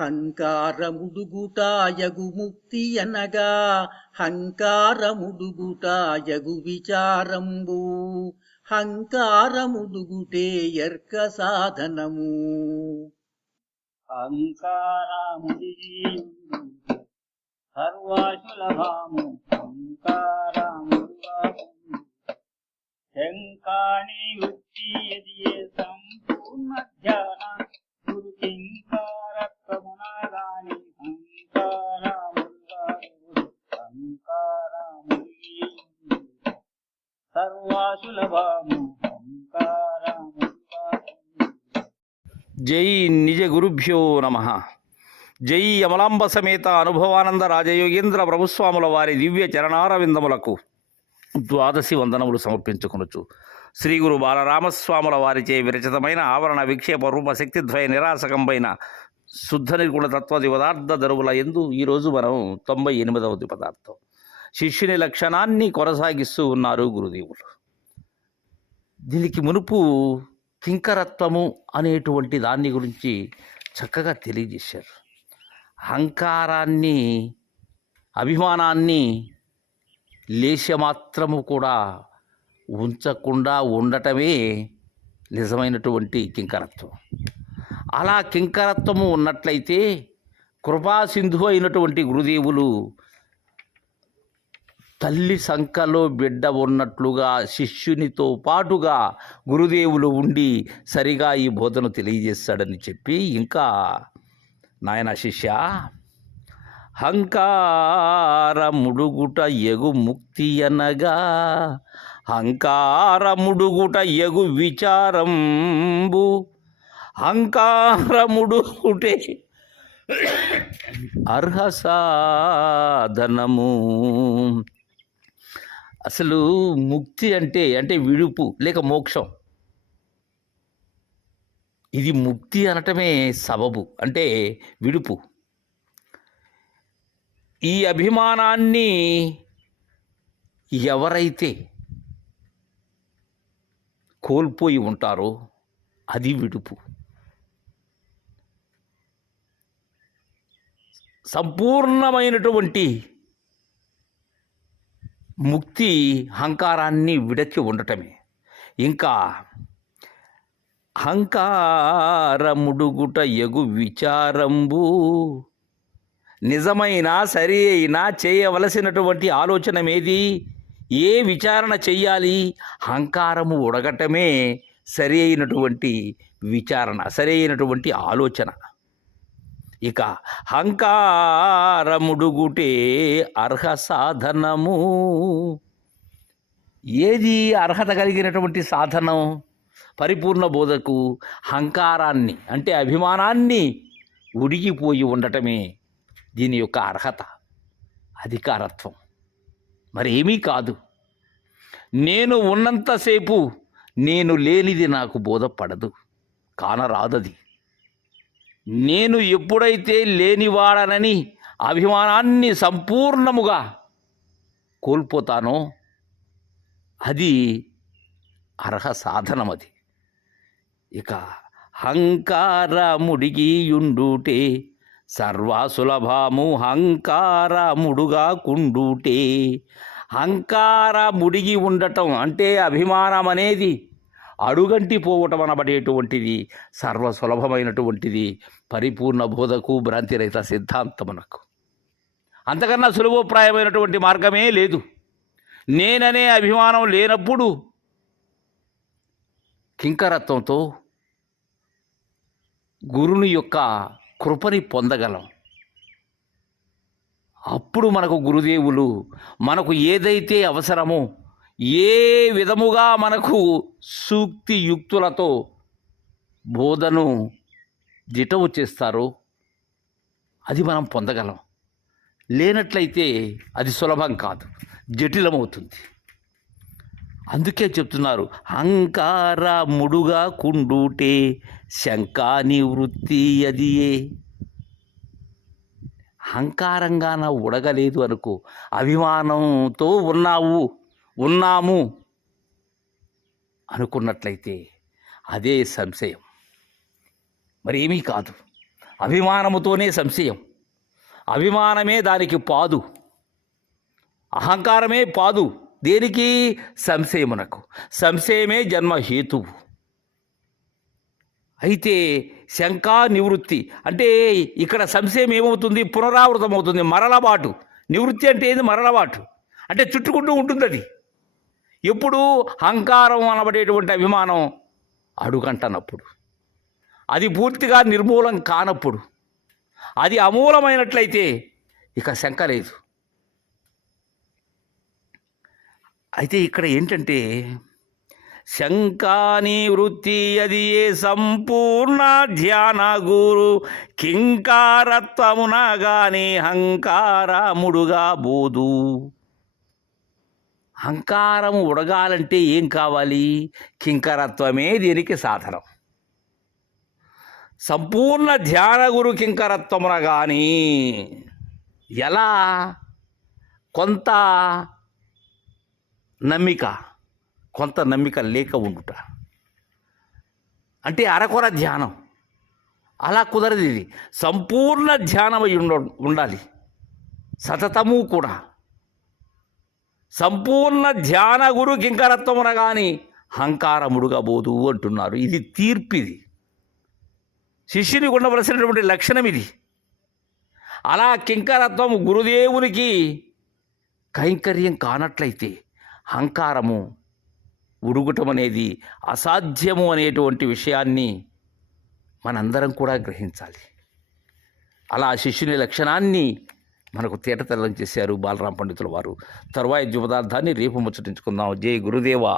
హంకారముడుగుటాయగు ముక్తి అనగా హంకారముడుగుటాయగు విచారంబు హంకారముడుగుటే ఎర్క సాధనము. అహంకారముడియుండు సర్వసులభము అహంకారముడు వృత్తి జై నిజ గురుభ్యో నమ. జై యమలాంబ సమేత అనుభవానంద రాజయోగేంద్ర ప్రభుస్వాముల వారి దివ్య చరణారవిందములకు ద్వాదశి వందనములు సమర్పించుకొనొచ్చు శ్రీ గురు బాలరామస్వాముల వారిచే విరచితమైన ఆవరణ విక్షేప రూప శక్తిద్వయ నిరాశకంపైన శుద్ధ నిర్గుణ తత్వ పదార్థ దరువుల ఎందు ఈరోజు మనం తొంభై ఎనిమిదవది పదార్థం శిష్యుని లక్షణాన్ని కొనసాగిస్తూ ఉన్నారు గురుదేవులు. దీనికి మునుపు కింకరత్వము అనేటువంటి దాన్ని గురించి చక్కగా తెలియజేశారు. అహంకారాన్ని అభిమానాన్ని లేశమాత్రము కూడా ఉంచకుండా ఉండటమే నిజమైనటువంటి కింకరత్వం. అలా కింకరత్వము ఉన్నట్లయితే కృపాసింధు అయినటువంటి గురుదేవులు తల్లి సంఖలో బిడ్డ ఉన్నట్లుగా శిష్యునితో పాటుగా గురుదేవులు ఉండి సరిగా ఈ బోధన తెలియజేస్తాడని చెప్పి ఇంకా నాయన శిష్య హంకారముడుగుట ఎగు ముక్తి అనగా హంకారముడుగుట ఎగు విచారంబు హంకారముడుగుటే అర్హ సాధనము. అసలు ముక్తి అంటే అంటే విడుపు లేక మోక్షం? ఇది ముక్తి అనటమే సబబు అంటే విడుపు. ఈ అభిమానాన్ని ఎవరైతే కోల్పోయి ఉంటారో అది విడుపు. సంపూర్ణమైనటువంటి ముక్తి అహంకారాన్ని విడచి ఉండటమే. ఇంకా అహంకారముడుగుట ఎగు విచారంబు. నిజమైన సరి అయినా చేయవలసినటువంటి ఆలోచనమేది? ఏ విచారణ చెయ్యాలి? అహంకారము ఉడగటమే సరి అయినటువంటి విచారణ సరి అయినటువంటి ఆలోచన. ఇక హంకారముడుగుటే అర్హ సాధనము ఏది అర్హత కలిగినటువంటి సాధనం? పరిపూర్ణ బోధకు హంకారాన్ని అంటే అభిమానాన్ని ఉడిగిపోయి ఉండటమే దీని యొక్క అర్హత అధికారత్వం. మరేమీ కాదు. నేను ఉన్నంతసేపు నేను లేనిది నాకు బోధపడదు. కానరాదది. నేను ఎప్పుడైతే లేనివాడనని అభిమానాన్ని సంపూర్ణముగా కోల్పోతానో అది అర్హ సాధనం అది ఇక హంకారముడిగియుండుటే సర్వసులభాము హంకారముడుగా కుండుటే హంకార ముడిగి ఉండటం అంటే అభిమానం అనేది అడుగంటి పోవటం అనబడేటువంటిది సర్వసులభమైనటువంటిది పరిపూర్ణ బోధకు భ్రాంతిరహిత సిద్ధాంతమునకు. అంతకన్నా సులభప్రాయమైనటువంటి మార్గమే లేదు. నేననే అభిమానం లేనప్పుడు కింకరత్వంతో గురుని యొక్క కృపని పొందగలం. అప్పుడు మనకు గురుదేవులు మనకు ఏదైతే అవసరమో ఏ విధముగా మనకు సూక్తి యుక్తులతో బోధను దిటవు చేస్తారో అది మనం పొందగలం. లేనట్లయితే అది సులభం కాదు జటిలమవుతుంది. అందుకే చెప్తున్నారు అహంకార ముడుగా కుండుటే శంకా నివృత్తి అదియే అహంకారంగా నా ఉడగలేదు అనుకో అభిమానంతో ఉన్నావు. ఉన్నాము అనుకున్నట్లయితే అదే సంశయం. మరి ఏమీ కాదు. అభిమానముతోనే సంశయం. అభిమానమే దానికి పాదు. అహంకారమే పాదు. దేనికి? సంశయమునకు. సంశయమే జన్మ హేతువు. అయితే శంకా నివృత్తి అంటే ఇక్కడ సంశయం ఏమవుతుంది? పునరావృతం అవుతుంది మరలబాటు. నివృత్తి అంటే ఏంది? మరలబాటు. అంటే చుట్టుకుంటూ ఉంటుంది అది ఎప్పుడు అహంకారం అనబడేటువంటి అభిమానం అడుగంటనప్పుడు. అది పూర్తిగా నిర్మూలం కానప్పుడు. అది అమూలమైనట్లయితే ఇక శంక లేదు. అయితే ఇక్కడ ఏంటంటే శంకాని వృత్తి అది ఏ సంపూర్ణ ధ్యాన గురు కింకారత్వమున గాని హంకారముడుగా బోదు. అహంకారం ఉడగాలంటే ఏం కావాలి? కింకరత్వమే దీనికి సాధనం. సంపూర్ణ ధ్యాన గురు కింకరత్వమున కానీ ఎలా? కొంత నమ్మిక కొంత నమ్మిక లేక ఉండుట. అంటే అరకొర ధ్యానం. అలా కుదరదు ఇది. సంపూర్ణ ధ్యానమై ఉండ ఉండాలి. సతతము కూడా. సంపూర్ణ ధ్యాన గురు కింకరత్వమున కానీ అహంకారముడుగబోదు అంటున్నారు. ఇది తీర్పిది. శిష్యునికి ఉండవలసినటువంటి లక్షణం ఇది. అలా కింకరత్వం గురుదేవునికి కైంకర్యం కానట్లయితే హంకారము ఉడుగుటం అనేది అసాధ్యము అనేటువంటి విషయాన్ని మనందరం కూడా గ్రహించాలి. అలా శిష్యుని లక్షణాన్ని మనకు తేటతెల్లం చేశారు బాలరాం పండితుల వారు. తరువాయి పదార్థాన్ని రేపు ముచ్చటించుకుందాం. జై గురుదేవా.